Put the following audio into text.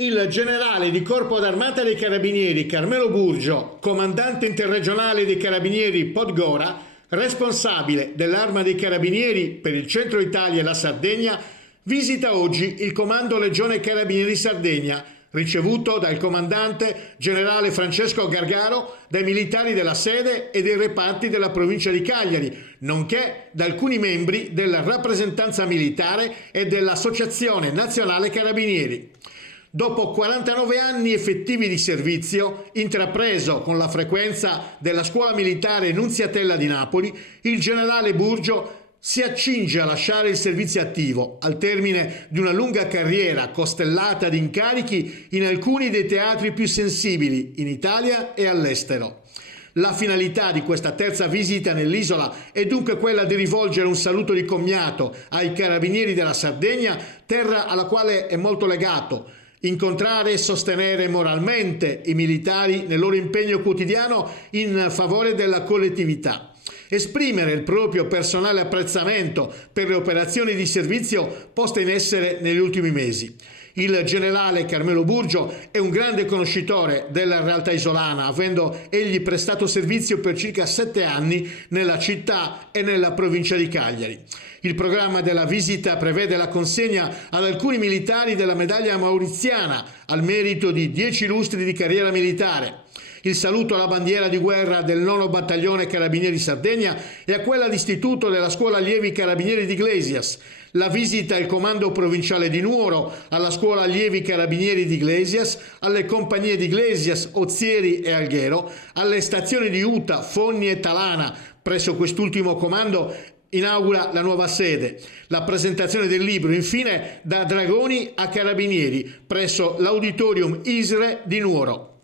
Il generale di Corpo d'Armata dei Carabinieri Carmelo Burgio, comandante interregionale dei Carabinieri Podgora, responsabile dell'Arma dei Carabinieri per il Centro Italia e la Sardegna, visita oggi il Comando Legione Carabinieri Sardegna, ricevuto dal comandante generale Francesco Gargaro, dai militari della sede e dei reparti della provincia di Cagliari, nonché da alcuni membri della rappresentanza militare e dell'Associazione Nazionale Carabinieri. Dopo 49 anni effettivi di servizio, intrapreso con la frequenza della Scuola Militare Nunziatella di Napoli, il generale Burgio si accinge a lasciare il servizio attivo al termine di una lunga carriera costellata di incarichi in alcuni dei teatri più sensibili in Italia e all'estero. La finalità di questa terza visita nell'isola è dunque quella di rivolgere un saluto di commiato ai Carabinieri della Sardegna, terra alla quale è molto legato, incontrare e sostenere moralmente i militari nel loro impegno quotidiano in favore della collettività, esprimere il proprio personale apprezzamento per le operazioni di servizio poste in essere negli ultimi mesi. Il generale Carmelo Burgio è un grande conoscitore della realtà isolana, avendo egli prestato servizio per circa 7 anni nella città e nella provincia di Cagliari. Il programma della visita prevede la consegna ad alcuni militari della medaglia mauriziana al merito di 10 lustri di carriera militare, il saluto alla bandiera di guerra del 9 Battaglione Carabinieri Sardegna e a quella d'istituto della Scuola Allievi Carabinieri di Iglesias, la visita al Comando Provinciale di Nuoro, alla Scuola Allievi Carabinieri di Iglesias, alle compagnie di Iglesias, Ozieri e Alghero, alle stazioni di Uta, Fogni e Talana. Presso quest'ultimo comando inaugura la nuova sede. La presentazione del libro, infine, da Dragoni a Carabinieri, presso l'Auditorium ISRE di Nuoro.